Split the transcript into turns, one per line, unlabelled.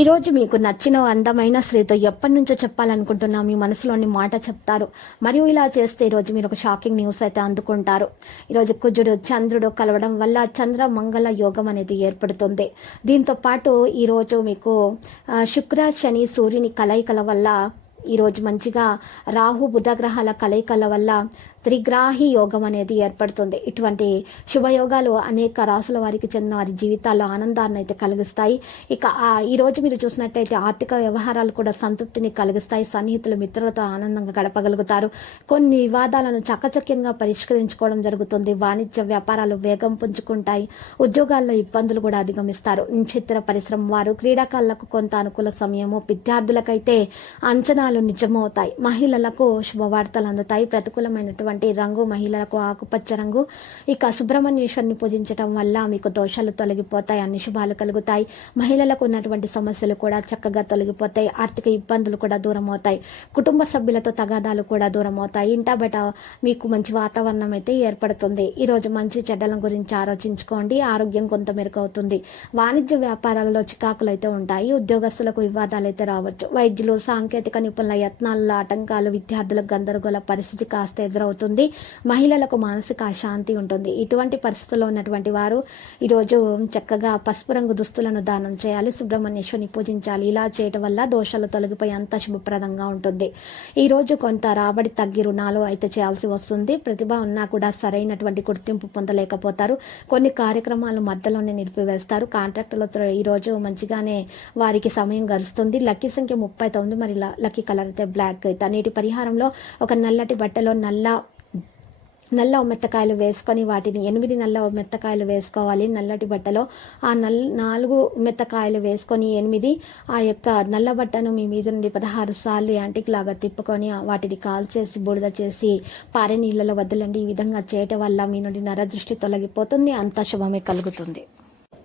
ఈరోజు మీకు నచ్చిన అందమైన స్త్రీతో ఎప్పటి నుంచో చెప్పాలనుకుంటున్నా. మీ మనసులోని మాట చెప్తారు. మరియు ఇలా చేస్తే ఈరోజు మీరు ఒక షాకింగ్ న్యూస్ అయితే అందుకుంటారు. ఈరోజు కుజుడు చంద్రుడు కలవడం వల్ల చంద్ర మంగళ యోగం అనేది ఏర్పడుతుంది. దీంతో పాటు ఈరోజు మీకు శుక్ర శని సూర్యుని కలయికల వల్ల ఈరోజు మంచిగా రాహు బుధ గ్రహాల కలయికల వల్ల త్రిగ్రాహి యోగం అనేది ఏర్పడుతుంది. ఇటువంటి శుభయోగాలు అనేక రాసుల వారికి చెందిన వారి జీవితాల్లో ఆనందాన్ని అయితే కలిగిస్తాయి. ఇక ఆ మీరు చూసినట్టయితే ఆర్థిక వ్యవహారాలు కూడా సంతృప్తిని కలిగిస్తాయి. సన్నిహితులు మిత్రులతో ఆనందంగా గడపగలుగుతారు. కొన్ని వివాదాలను చకచక్యంగా పరిష్కరించుకోవడం జరుగుతుంది. వాణిజ్య వ్యాపారాలు వేగం పుంజుకుంటాయి. ఉద్యోగాల్లో ఇబ్బందులు కూడా అధిగమిస్తారు. చిత్ర పరిశ్రమ వారు క్రీడాకారులకు కొంత అనుకూల సమయము విద్యార్థులకైతే అంచనాలు నిజమవుతాయి. మహిళలకు శుభవార్తలు అందుతాయి. ప్రతికూలమైనటువంటి రంగు మహిళలకు ఆకుపచ్చ రంగు ఇక సుబ్రహ్మణ్యేశ్వరిని పూజించటం వల్ల మీకు దోషాలు తొలగిపోతాయి అన్ని శుభాలు కలుగుతాయి. మహిళలకు ఉన్నటువంటి సమస్యలు కూడా చక్కగా తొలగిపోతాయి ఆర్థిక ఇబ్బందులు కూడా దూరం అవుతాయి కుటుంబ సభ్యులతో తగాదాలు కూడా దూరం అవుతాయి ఇంటా బయట మీకు మంచి వాతావరణం అయితే ఏర్పడుతుంది. ఈరోజు మంచి చెడ్డల గురించి ఆలోచించుకోండి ఆరోగ్యం కొంత మెరుగవుతుంది. వాణిజ్య వ్యాపారాలలో చికాకులు అయితే ఉంటాయి ఉద్యోగస్తులకు వివాదాలు అయితే రావచ్చు. వైద్యులు సాంకేతిక నిపుణుల యత్నాల్లో ఆటంకాలు విద్యార్థులకు గందరగోళ పరిస్థితి కాస్త ఎదురవుతుంది. మహిళలకు మానసిక అశాంతి ఉంటుంది. ఇటువంటి పరిస్థితుల్లో ఉన్నటువంటి వారు ఈరోజు చక్కగా పసుపు రంగు దుస్తులను దానం చేయాలి సుబ్రహ్మణ్యేశ్వరిని పూజించాలి. ఇలా చేయటం వల్ల దోషాలు తొలగిపోయి అంత శుభప్రదంగా ఉంటుంది. ఈరోజు కొంత రాబడి తగ్గి రుణాలు అయితే చేయాల్సి వస్తుంది. ప్రతిభ ఉన్నా కూడా సరైనటువంటి గుర్తింపు పొందలేకపోతారు. కొన్ని కార్యక్రమాలు మధ్యలోనే నిలిపివేస్తారు. కాంట్రాక్టులతో ఈరోజు మంచిగానే వారికి సమయం గడుస్తుంది. లక్కీ సంఖ్య ముప్పై తొమ్మిది మరి లక్కీ కలర్ అయితే బ్లాక్ అయితే. నేటి పరిహారంలో ఒక నల్లటి బట్టలో నల్ల నల్ల మెత్తకాయలు వేసుకొని వాటిని ఎనిమిది నల్ల మెత్తకాయలు వేసుకోవాలి నల్లటి బట్టలో. ఆ నల్ నాలుగు మెత్తకాయలు వేసుకొని ఎనిమిది ఆ యొక్క నల్ల బట్టను మీ మీద నుండి పదహారు సార్లు యాంటిక్ లాగా తిప్పుకొని వాటిని కాల్చేసి బుడిద చేసి పారే నీళ్ళలో వదలండి. ఈ విధంగా చేయటం వల్ల మీ నుండి నరదృష్టి తొలగిపోతుంది. అంత శుభమే కలుగుతుంది.